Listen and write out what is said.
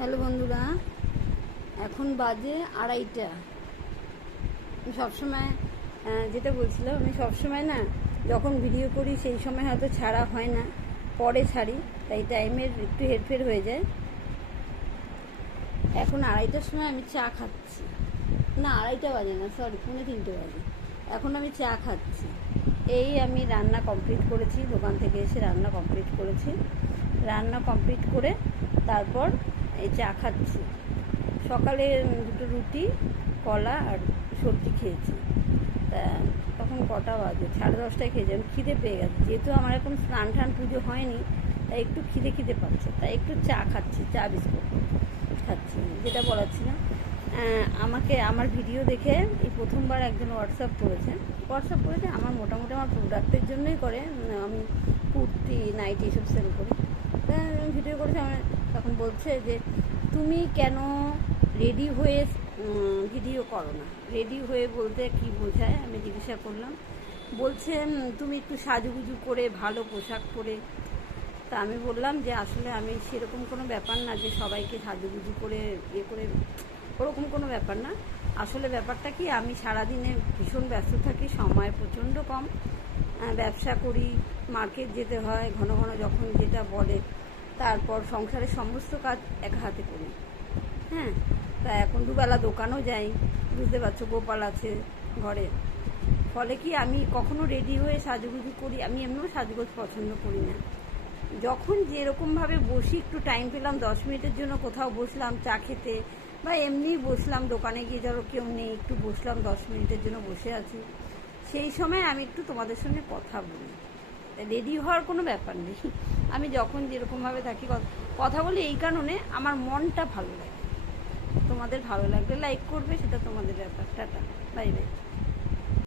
Hello বন্ধুরা, এখন বাজে 2:30। আমি সবসময় যেটা বলছিলাম, আমি সবসময় না যখন ভিডিও করি সেই সময় হয়তো ছাড়া হয় না, পরে ছাড়ি, তাই টাইমের একটু হেরফের হয়ে যায়। এখন 2:30টার সময় আমি চা খাচ্ছি, না 2:30 বাজে না, সরি 2:45 বাজে। এখন আমি চা খাচ্ছি। এই আমি রান্না কমপ্লিট করেছি, দোকান থেকে এসে রান্না কমপ্লিট করেছি। রান্না কমপ্লিট করে তারপর এই চা খাচ্ছি। সকালে 2টো রুটি, কলা আর সবজি খেয়েছি। তা তখন কটা বাজে, 10:30টায় খেয়েছি। আমি খিদে পেয়ে গেছে, যেহেতু আমার এখন স্নান টান পুজো হয়নি, তাই একটু খিদে পাচ্ছে, তাই একটু চা খাচ্ছি, চা বিস্কুট খাচ্ছি। যেটা বলাচ্ছিলাম, আমাকে আমার ভিডিও দেখে এই প্রথমবার একজন হোয়াটসঅ্যাপ করেছে। আমার মোটামুটি আমার প্রোডাক্টের জন্যই করে, আমি কুর্তি নাইটি এসব সেল করি। ভিডিও করেছে, আমার তখন বলছে যে তুমি কেন রেডি হয়ে ভিডিও করো না। রেডি হয়ে বলতে কি বোঝায় আমি জিজ্ঞাসা করলাম। বলছে তুমি একটু সাজুগুজু করে ভালো পোশাক পরে। তা আমি বললাম যে আসলে আমি সেরকম কোনো ব্যাপার না যে সবাইকে সাজুগুজু করে করে, ওরকম কোনো ব্যাপার না। আসলে ব্যাপারটা কি, আমি সারাদিনে ভীষণ ব্যস্ত থাকি, সময় প্রচণ্ড কম, ব্যবসা করি, মার্কেট যেতে হয় ঘন ঘন যখন যেটা বলে, তারপর সংসারের সমস্ত কাজ এক হাতে করি। হ্যাঁ, তা এখন দুবেলা দোকানও যাই, বুঝতে পারছো, গোপাল আছে ঘরে। ফলে কি আমি কখনো রেডি হয়ে সাজুগুজু করি, আমি এমনিও সাজগোজ পছন্দ করি না। যখন যেরকমভাবে বসি, একটু টাইম পেলাম 10 মিনিটের জন্য, কোথাও বসলাম চা খেতে, বা এমনি বসলাম দোকানে গিয়ে, ধরো কেউ নেই, একটু বসলাম 10 মিনিটের জন্য, বসে আছি, সেই সময় আমি একটু তোমাদের সঙ্গে কথা বলি। রেডি হওয়ার কোনো ব্যাপার নেই, আমি যখন যেরকমভাবে থাকি কথা বলি। এই কারণে আমার মনটা ভালো লাগে। তোমাদের ভালো লাগলে লাইক করবে, সেটা তোমাদের ব্যাপার।